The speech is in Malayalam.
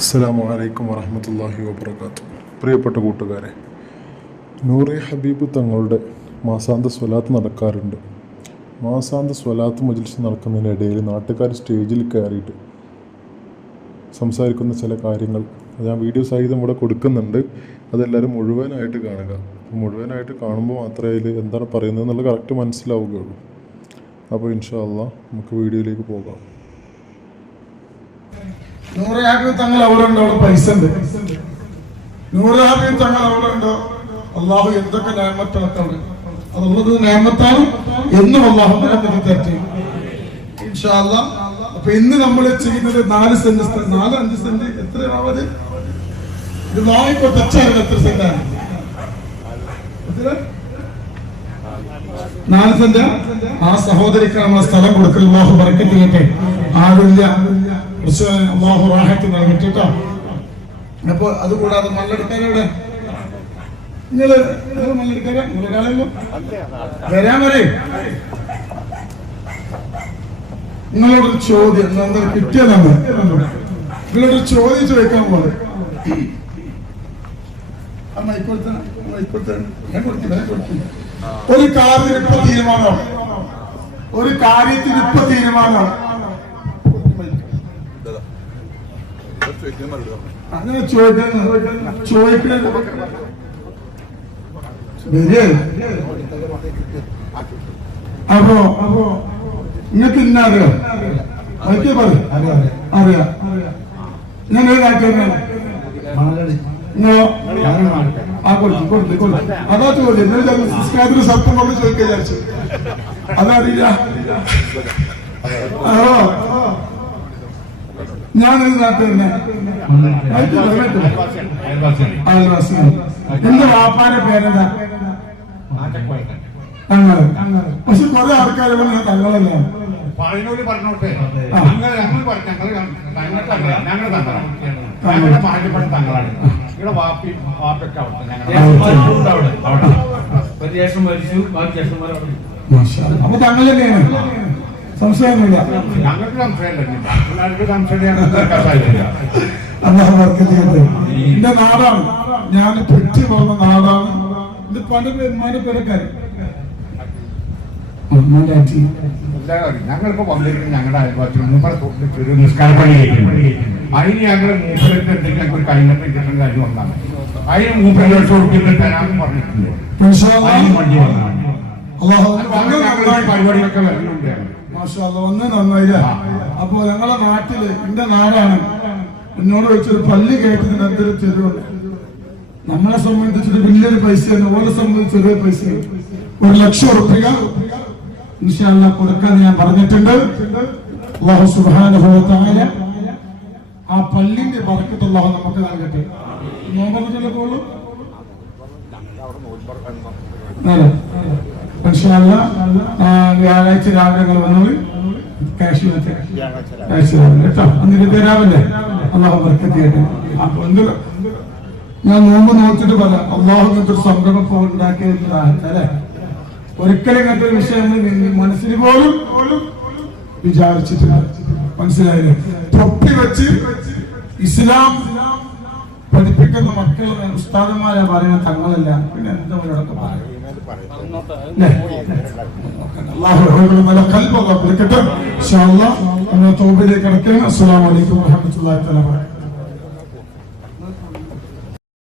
അസ്സലാമു അലൈക്കും വറഹ്മത്തുള്ളാഹി വബറകാതുഹു. പ്രിയപ്പെട്ട കൂട്ടുകാരെ, നൂറെ ഹബീബ് തങ്ങളുടെ മാസാന്ത സ്വലാത്ത് നടക്കാറുണ്ട്. മാസാന്ത സ്വലാത്ത് മജ്ലിസ് നടക്കുന്നതിനിടയിൽ നാട്ടുകാർ സ്റ്റേജിൽ കയറിയിട്ട് സംസാരിക്കുന്ന ചില കാര്യങ്ങൾ ഞാൻ വീഡിയോ സഹിതം ഇവിടെ കൊടുക്കുന്നുണ്ട്. അതെല്ലാവരും മുഴുവനായിട്ട് കാണുക. മുഴുവനായിട്ട് കാണുമ്പോൾ മാത്രമേ അതിൽ എന്താണ് പറയുന്നത് എന്നുള്ളത് കറക്റ്റ് മനസ്സിലാവുകയുള്ളൂ. അപ്പോൾ ഇൻഷാ അല്ലാഹ് നമുക്ക് വീഡിയോയിലേക്ക് പോകാം. നൂറ് ഹാബീബ് തങ്ങൾ അവിടെ ഉണ്ടോ? അവിടെ പൈസ ഉണ്ട്. നൂറ് ഹാബീബ് തങ്ങൾ അവിടെ ഉണ്ടോ? അള്ളാഹു എന്തൊക്കെ നേമത്തിളക്കാണ്, അതുള്ളത് നേമത്താണ് എന്നും അള്ളാഹു നേമത്തിൽ തെറ്റി. ഇൻഷാ അല്ലാഹ്. അപ്പൊ ഇന്ന് നമ്മൾ ചെയ്യുന്നത് 4 സെന്റ് 4-5 സെന്റ് എത്രയാണത്? ഇത് വാങ്ങിക്കോ തെച്ചാണ്. എത്ര സെന്റാണ്? 4 സെന്റ്. ആ സഹോദരിക്ക് നമ്മൾ സ്ഥലം കൊടുക്കൽ അള്ളാഹു ബർക്കത്ത് ചെയ്യട്ടെ. ആളില്ല, അള്ളാഹു റാഹത്ത് നൽകട്ടെ കേട്ടോ. അപ്പൊ അതുകൂടാതെ മല്ലെടുക്കാനോടെ നിങ്ങള് മല്ലെടുക്കാനോ വരാൻ വരെ നിങ്ങളോടൊരു ചോദ്യം എന്താ കിട്ടിയതാണ്. നിങ്ങളോടൊരു ചോദ്യം ചോദിക്കാൻ പോലെ ഒരു കാര്യത്തിന് ഇപ്പൊ തീരുമാനമാണ്. ഒരു കാര്യത്തിന് ഇപ്പൊ തീരുമാനമാണ്. അങ്ങനെ ചോദിക്കണ അപ്പോ നിങ്ങൾക്ക് ഇന്ന അറിയാം. അറിയാം. ഞാൻ ഏതാക്കാനാണ് നിങ്ങളോ? ആ കൊടുത്തു. അതാ ചോദ്യം. സബ്സ്ക്രൈബർ സത്യം കൊണ്ട് ചോദിക്കാൻ വിചാരിച്ചു. അതറിയില്ല. ഞാനൊരു നാട്ടിൽ തന്നെ എന്റെ വാപ്പാന്റെ പേരെന്താ? തങ്ങള്. പക്ഷെ കുറെ ആൾക്കാർ പറഞ്ഞ തങ്ങളല്ല. അപ്പൊ തങ്ങൾ തന്നെയാണ്, സംശയമൊന്നുമില്ല. എന്റെ നാടാണ്, ഞാൻ പെറ്റി പോകുന്ന നാടാണ്. ഇത് പല പേരക്കാര് ഞങ്ങളിപ്പോ വന്നിരിക്കുന്നത് ഞങ്ങളുടെ അയൽവാസികൾ നിസ്കാരപ്പണി അതിന് ഞങ്ങൾ മൂപ്പരത്തെ എന്തെങ്കിലും ഞങ്ങൾക്ക് ഒരു കൈനത്തെ കിട്ടുന്ന കാര്യം വന്നാണ്. അതിന് മൂപ്പര ലക്ഷം തരാമെന്ന് പറഞ്ഞിട്ടുണ്ട്. വണ്ടി വന്നാണ് പരിപാടികളൊക്കെ വരുന്നുണ്ട്. ഒന്ന് നന്നായില്ല. അപ്പൊ ഞങ്ങളെ നാട്ടില് എന്റെ നാടാണ്. എന്നോട് വെച്ചൊരു പള്ളി കയറ്റത്തിന് എന്തൊരു ചെലവുണ്ട്. നമ്മളെ സംബന്ധിച്ചൊരു വലിയൊരു പൈസയാണ്, ഓരെ സംബന്ധിച്ച് ചെറിയ പൈസയാണ്. 1 ലക്ഷം ഉറുപ്പിക ഇൻഷാ അല്ലാഹ് കൊടുക്കാൻ ഞാൻ പറഞ്ഞിട്ടുണ്ട്. അല്ലാഹു സുബ്ഹാനഹു വ തആല ആ പള്ളിന്റെ ബർക്കത്ത് അല്ലാഹു നമുക്ക് നൽകട്ടെ. നോമ്പൊക്കെ പോലും വ്യാഴാഴ്ച രാവിലെ വന്നത് കാശ് കേട്ടോ. എന്നിട്ട് തരാമല്ലേ? അള്ളാഹു ബർക്കത്ത് ചെയ്യട്ടെ. അപ്പൊ എന്ത് ഞാൻ നോമ്പ് നോക്കിട്ട് പറയാം. അള്ളാഹു ഇങ്ങനത്തെ ഒരു സംരംഭം ഇപ്പോൾ ഉണ്ടാക്കിയല്ലേ. ഒരിക്കലും ഇങ്ങനത്തെ ഒരു വിഷയം മനസ്സിൽ പോലും വിചാരിച്ചിട്ടില്ല. മനസ്സിലായില്ലേ? തൊപ്പി വെച്ച് ഇസ്ലാം പഠിപ്പിക്കുന്ന മക്കൾ ഉസ്താദന്മാരെ പറയുന്ന തങ്ങളല്ല. പിന്നെ എന്താ അവരോടൊക്കെ പറയും? തോബിലേക്ക് കിടക്കുക. അസ്സലാമു അലൈക്കും വറഹ്മത്തുള്ളാഹി വബറകാതുഹു.